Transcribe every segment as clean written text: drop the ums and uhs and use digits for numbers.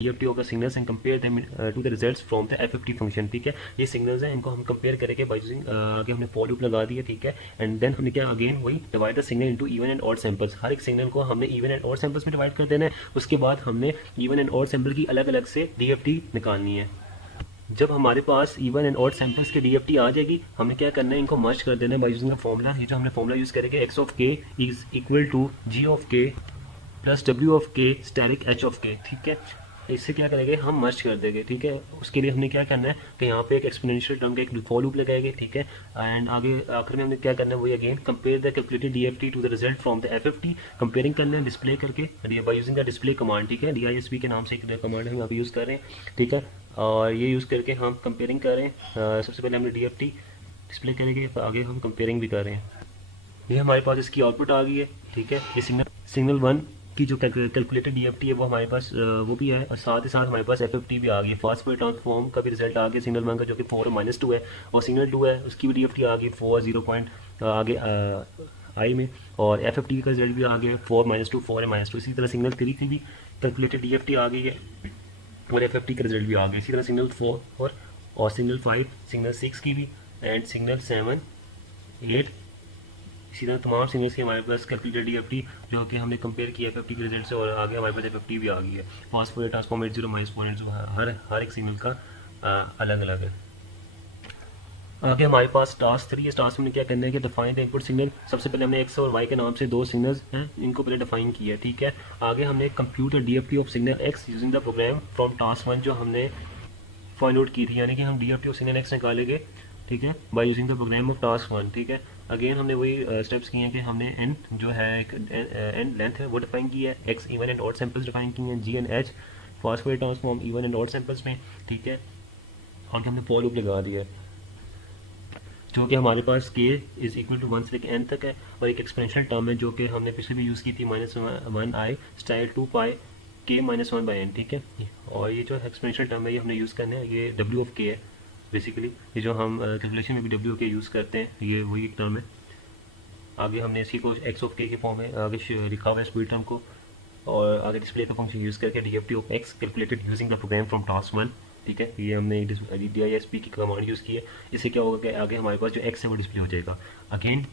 DFT का signals and compare them to the results from the FFT function. ठीक है, ये सिग्नल्स हैं, इनको हम कंपेयर करेंगे बाय यूजिंग आगे हमने फॉर लूप लगा दिया। ठीक है, एंड देन हमने क्या अगेन वही divide the signal into even and odd samples. हर एक सिग्नल को हमने इवन एंड ऑड सैंपल्स में डिवाइड कर देना है। उसके बाद हमने इवन एंड ऑड सैंपल की अलग अलग से DFT निकालनी है। जब हमारे पास इवन एंड ऑड सैंपल्स की DFT आ जाएगी, हमें क्या करना है, इनको मर्ज कर देना है बाय यूजिंग द फॉर्मूला। ये जो हमने फॉर्मूला यूज करेंगे, x of k is equal to g of k plus w of k static h of k। ठीक है, इससे क्या करेंगे, हम मर्ज कर देंगे। ठीक है, उसके लिए हमने क्या करना है कि यहाँ पे एक एक्सपोनेंशियल टर्म का एक फॉर लूप लगाएंगे। ठीक है, एंड आगे आखिर में हमने क्या करना है, वही again compare the calculated DFT to the result from the FFT। Comparing करना है डिस्प्ले करके by using the display command. ठीक है, DISP के नाम से एक कमांड हम यहाँ पे यूज़ कर रहे हैं। ठीक है, और ये यूज़ करके हम कंपेयरिंग कर रहे हैं। सबसे पहले हमने DFT डिस्प्ले करेंगे, आगे हम कंपेयरिंग भी कर रहे हैं। ये हमारे पास इसकी आउटपुट आ गई है। ठीक है, ये सिग्नल 1 की जो कैलकुलेटेड DFT है वो हमारे पास वो भी है, और साथ ही साथ हमारे पास FFT भी आ गई है। फास्ट फॉरवर्ड ट्रांसफॉर्म का भी रिजल्ट आ गया सिग्नल 1 का, जो कि 4 और -2 है, और सिग्नल 2 है उसकी भी DFT आ गई 4 0 पॉइंट आगे आई में, और FFT का रिजल्ट भी आ गया 4 -2 4 है -2। इसी तरह सिग्नल 3 की भी कैलकुलेटेड DFT आ गई है, और FFT का रिजल्ट भी आ गया। इसी तरह सिग्नल 4 और सिग्नल 5, सिग्नल 6 की भी, एंड सिग्नल 7 8, इसी तरह तमाम सिग्नल्स की हमारे पास कैलकुलेटेड DFT जो कि हमने कंपेयर किया FFT के रिजल्ट से, और आगे हमारे पास FFT भी आ गई है। फास्ट फॉरवर्ड ट्रांसफॉर्म 80 -4 जो हर एक सिग्नल का अलग अलग है। आगे हमारे पास टास्क 3 है। टास्क में क्या करना है कि डिफाइन द इनपुट सिग्नल। सबसे पहले हमने x और y के नाम से दो सिग्नल्स हैं, इनको पहले डिफाइन किया है। ठीक है, आगे हमने compute DFT of signal x using the program from task 1 जो हमने फाइंड आउट की थी, यानी कि हम DFT ऑफ सिग्नल x निकालेंगे। ठीक है, by using the program of task 1। ठीक है, अगेन हमने वही स्टेप्स किए हैं कि हमने n जो है एक n लेंथ है वो डिफाइन की है, x even and odd samples define किए हैं, g and h fast forward transform even and odd samples में। ठीक है, आगे हमने फॉर लूप लगा दिया है जो कि हमारे पास k इज इक्वल टू 1 से लेकर n तक है, और एक एक्सपेंशन टर्म है जो कि हमने पिछले भी यूज़ की थी -1i स्टाइल 2 पाई k -1/n। ठीक है, और ये जो एक्सपेंशन टर्म है ये हमने यूज़ करना है, ये w ऑफ k है बेसिकली। ये जो हम कैलकुलेशन में भी w ऑफ k यूज़ करते हैं, ये वही एक टर्म है। आगे हमने इसी को x ऑफ k के फॉर्म में आगे लिखा हुआ है इस पूरी टर्म को, और आगे डिस्प्ले का फंक्शन यूज़ करके DFT of x calculated using the program from task 1। ठीक है, ये हमने DISP की कमांड यूज़ की है। इससे क्या होगा कि आगे हमारे पास जो x है वो डिस्प्ले हो जाएगा। अगेन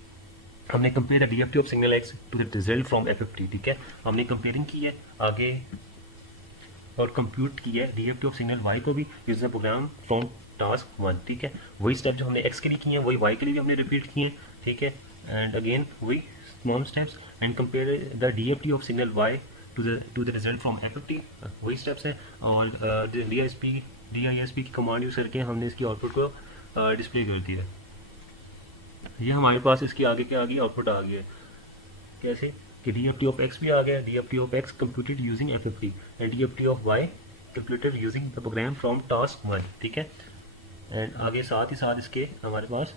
हमने compare the DFT of signal x to the result from FFT। ठीक है, हमने कंपेयरिंग की है आगे, और कंप्यूट की है DFT ऑफ सिग्नल y को भी using the program from task 1। ठीक है, वही स्टेप जो हमने x के लिए किए हैं वही y के लिए भी हमने रिपीट किए हैं। ठीक है, एंड अगेन वही तमाम steps, and compare the DFT of signal y to the result from FFT, वही स्टेप्स है। और DISP की कमांड यूज़ करके हमने इसकी आउटपुट को डिस्प्ले कर दिया। ये हमारे पास इसकी आगे के आगे आउटपुट आ गया है, कैसे कि DFT ऑफ x भी आ गया, DFT of x computed using FFT, and DFT of y calculated using the program from task 1। ठीक है, एंड आगे साथ ही साथ इसके हमारे पास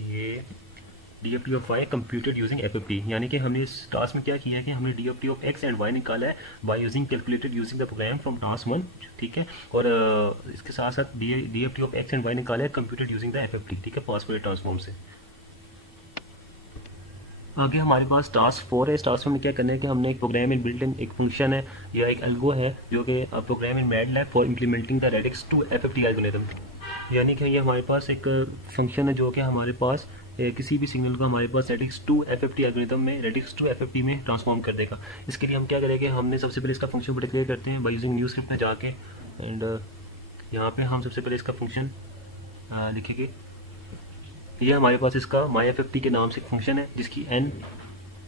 ये DFT of y computed using FFT, यानी कि हमने इस टास्क में क्या किया है कि हमने DFT of x and y निकाला है by using calculated using the program from task 1। ठीक है, और इसके साथ साथ DFT of x and y निकाला है कंप्यूटेड यूजिंग द FFT। ठीक है, फास्ट फॉरवर्ड ट्रांसफॉर्म से। आगे हमारे पास टास्क 4 है। इस टास्क में क्या करना है कि हमने एक प्रोग्राम इन बिल्ट इन एक फंक्शन है या एक एल्गो है जो कि program in MATLAB for implementing the radix two FFT algorithm, यानी कि ये हमारे पास एक फंक्शन है जो कि हमारे पास किसी भी सिग्नल को हमारे पास रेडिक्स टू FFT एल्गोरिथम में रेडिक्स टू FFT में ट्रांसफॉर्म कर देगा। इसके लिए हम क्या करेंगे, हमने सबसे पहले इसका फंक्शन डिक्लेयर करते हैं बाय यूजिंग न्यू स्क्रिप्ट में जाके, एंड यहाँ पे हम सबसे पहले इसका फंक्शन लिखेंगे। ये हमारे पास इसका myFFT के नाम से एक फंक्शन है जिसकी n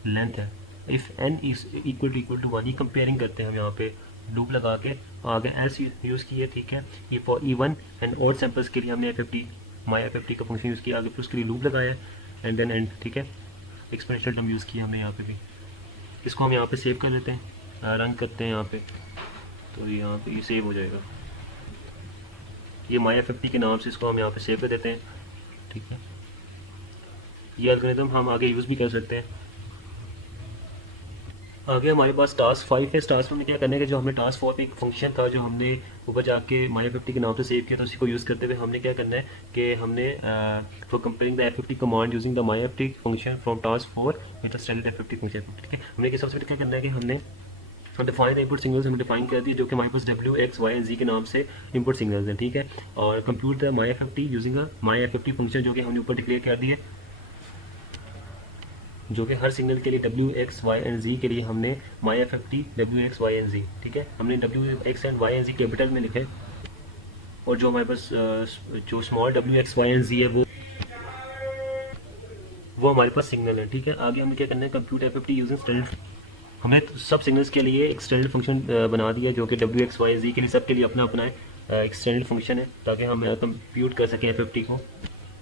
लेंथ है। If n is equal to 1, ये कंपेयरिंग करते हैं हम यहाँ पे लूप लगा के, आगे एल्स यूज़ किए। ठीक है, ये for even and odd samples के लिए हमने myFFT का फंक्शन यूज़ किया, आगे फिर उसके लिए लूप लगाया एंड देन एंड। ठीक है, एक्सपोनेंशियल टर्म यूज़ किया हमने यहाँ पे भी। इसको हम यहाँ पे सेव कर लेते हैं, रन करते हैं यहाँ पे, तो यहाँ पे ये सेव हो जाएगा। ये myFFT के नाम से इसको हम यहाँ पे सेव कर देते हैं। ठीक है, ये एल्गोरिथम हम आगे यूज़ भी कर सकते हैं। आगे हमारे पास टास्क 5 है। इस टास्क में क्या करने का, जो हमने टास्क 4 पे एक फंक्शन था जो हमने ऊपर जाके myFFT के नाम से सेव किया था, उसी को यूज़ करते हुए हमने क्या करना है कि हमने for comparing the FFT command using the myFFT function from task 4 with the standard FFT function. ठीक है, हमने सबसे पहले क्या करना है कि हमने डिफाइन इनपुट सिग्नल्स हमने डिफाइन कर दिए जो कि हमारे पास W X Y and G के नाम से इनपुट सिग्नल्स हैं, ठीक है। और compute the my F F T using a my F F T function जो कि हमने ऊपर डिक्लेयर कर दिए, जो कि हर सिग्नल के लिए W X Y and G के लिए हमने my F F T W X Y and G, ठीक है। हमने W X and Y and G capital में लिखे, और जो हमारे पास जो small W X Y and G है वो हमारे पास सिग्नल है, ठीक है। आगे हमें क्या करना है, compute F F T using standard, हमने सब सिग्नल्स के लिए एक स्टैंडर्ड फंक्शन बना दिया जो कि डब्ल्यू एक्स वाई जी के लिए सबके लिए अपना अपना है एक स्टैंडर्ड फंक्शन है, ताकि हम कंप्यूट कर सकें एफ एफ टी को।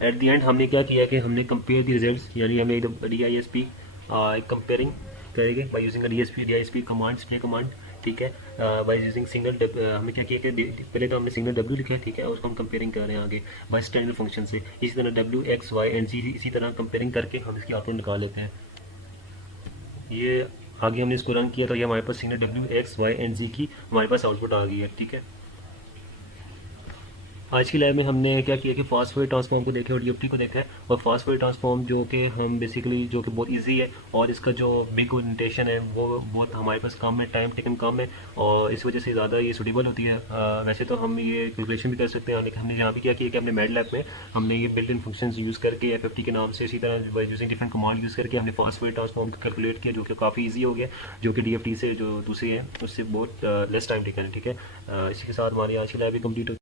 एट द एंड हमने क्या किया कि हमने कंपेयर द रिजल्ट्स, यानी हमें D I S P comparing करेंगे by using D I S P command, stay command, ठीक है। बाई यूजिंग सिंगल हमने क्या किया कि पहले तो हमने सिंगल डब्ल्यू लिखा है, ठीक है, उसको हम कंपेयरिंग कर रहे हैं आगे बाई स्टैंडर्ड फंक्शन से। इसी तरह डब्ल्यू एक्स वाई एंड जी इसी तरह कंपेयरिंग करके हम इसकी आउटपुट निकाल लेते हैं। ये आगे हमने इसको रन किया तो ये हमारे पास signal W X Y and G की हमारे पास आउटपुट आ गई है, ठीक है। आज की लैब में हमने क्या किया कि फास्ट फॉरवर्ड ट्रांसफॉर्म को देखे और डीएफटी को देखा है। और फास्ट फॉरवर्ड ट्रांसफॉर्म जो कि हम बेसिकली जो कि बहुत इजी है, और इसका जो बिग ओरिएंटेशन है वो बहुत हमारे पास कम है, टाइम टेकन कम है, और इस वजह से ज़्यादा ये सूटेबल होती है। वैसे तो हम ये कैलकुलेशन भी कर सकते हैं, लेकिन हमने यहाँ भी क्या किया कि अपने मैड लैब में हमने ये बिल्ट इन फंक्शन यूज़ करके एफएफटी के नाम से, इसी तरह यूजिंग डिफरेंट कमांड यूज़ करके हमने फास्ट फॉरवर्ड ट्रांसफॉर्म कैलकुलेट किया, जो कि काफ़ी ईजी हो गया, जो कि डीएफटी से जो दूसरी है उससे बहुत लेस टाइम टेकन है, ठीक है। इसी के साथ हमारी आज की लैब भी कम्प्लीट हो